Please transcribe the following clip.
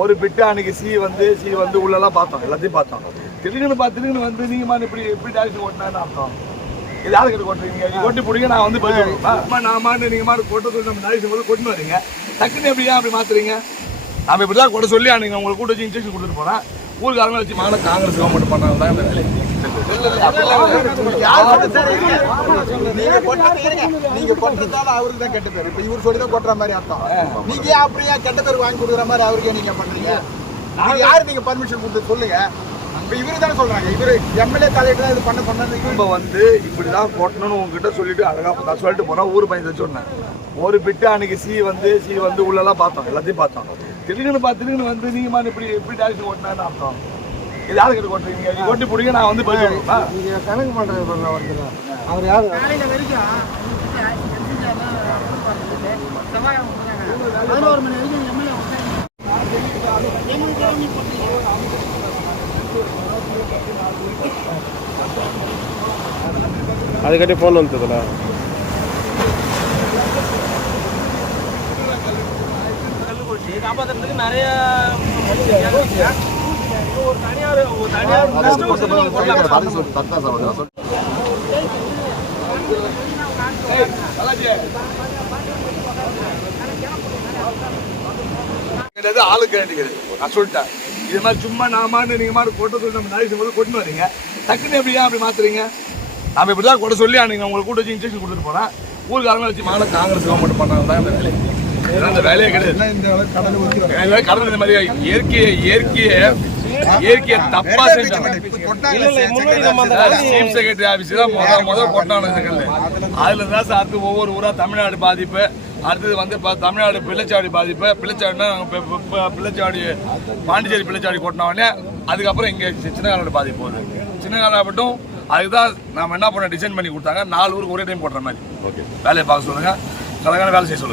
ஒரு பிட்டு அன்னைக்கு சி வந்து சி வந்து உள்ளெல்லாம் பார்த்தோம் எல்லாத்தையும் பார்த்தோம். திடீர்னு பார்த்து திடீர்னு வந்து நீங்க மாதிரி இப்படி இப்படி டாக்ஸி ஓட்டினான்னு அர்த்தம். இது யாருக்கு கொட்டுறீங்க? நீங்க கொட்டி பிடிங்க நான் வந்து பதில் அம்மா, நான் மாட்டு நீங்க மாதிரி கொட்டது சொல்லி நம்ம டாக்ஸி போது கொண்டு வரீங்க. டக்குன்னு எப்படி ஏன் அப்படி மாத்துறீங்க? நாம இப்படி தான் கொட்ட சொல்லி அன்னைக்கு உங்களுக்கு கூட்ட வச்சு இன்ஜெக்ஷன் கொடுத்துட்டு போகிறேன் ஊருக்காரங்க வச்சு மான காங்கிரஸ் கவர்மெண்ட் பண்ணாங்க தான் இந்த வேலை நீங்க கொட்டதால அவருக்கு தான் கெட்ட பேர். இப்ப இவர் சொல்லி தான் கொட்டுற மாதிரி அர்த்தம். நீங்க அப்படியே கெட்ட பேர் வாங்கி கொடுக்குற மாதிரி அவருக்கு நீங்க பண்றீங்க? நீங்க யாரு நீங்க பர்மிஷன் கொடுத்து சொல்லுங்க? இப்ப இவரு தானே சொல்றாங்க. இவரு எம்எல்ஏ தான் இது பண்ண சொன்னது? நம்ம வந்து இப்படிதான் கொட்டணும்னு உங்ககிட்ட சொல்லிட்டு அழகா நான் சொல்லிட்டு போனா ஊர் பையன் சொன்னேன். ஒரு பிட்டு அன்னைக்கு சி வந்து சி வந்து உள்ளெல்லாம் பார்த்தோம். எல்லாத்தையும் பார்த்தோம். திடீர்னு பார்த்து திடீர்னு வந்து நீங்க மாதிரி இப்படி இப்படி டாக்ஸி ஓட்டினான்னு அர்த்தம். இது யாருக்கு ஓட்டுறீங்க நீங்க? கொட்டி பிடிங்க நான் வந்து பதில் சொல்லுவேன் நீங்க கணக்கு பண்றது பண்ண ஒருத்தர் அவர் யாரு? பதினோரு மணி வரைக்கும் எம்எல்ஏ அதுக்கட்டி ஃபோன் வந்ததுல காப்பாத்துறதுக்கு நிறைய ஒரு தனியார் ஒரு தனியார் கிடையாது ஆளுக்கு கிடையாது நான் சொல்லிட்டேன். இது மாதிரி சும்மா நான் மாட்டு நீங்க மாதிரி கொட்ட சொல்லி நம்ம நாளைக்கு போது கொண்டு வரீங்க. டக்குன்னு எப்படி ஏன் அப்படி மாத்துறீங்க? நாம இப்படி தான் கொட்ட சொல்லி அன்னைக்கு உங்களுக்கு கூட்ட வச்சு இன்ஸ்ட்ரக்ஷன் கொடுத்துட்டு போறேன். ஊருக்காரங்க வச்சு மான காங்கிரஸ் கவர்மெண்ட் பண்ணாங்க தான் இந்த இந்த வேலையே கிடையாது. கடவுள் இந்த மாதிரி இயற்கையை இயற்கையை இயற்கையை தப்பா செஞ்சாங்க. நம்ம அந்த செக்ரட்டரி ஆஃபீஸ் தான் முதல் முதல் கொண்டான இதுக்கல்ல அதுல தான் சார் அடுத்து ஒவ்வொரு ஊரா தமிழ்நாடு பாதிப்பு. அடுத்தது வந்து இப்போ தமிழ்நாடு பிள்ளைச்சாவடி பாதிப்பு. பிள்ளைச்சாடினா நாங்கள் இப்போ இப்போ பிள்ளைச்சாவடி பாண்டிச்சேரி பிள்ளைச்சாவடி கொட்டின உடனே அதுக்கப்புறம் இங்கே சின்னகாரோட பாதிப்பு போகுது சின்னகாரா மட்டும் அதுக்கு தான் நாம என்ன பண்ண டிசைன் பண்ணி கொடுத்தாங்க. நாலு ஊருக்கு ஒரே டைம் போடுற மாதிரி. வேலையை பார்க்க சொல்லுங்க. கலகான வேலை செய்ய சொல்லுங்க.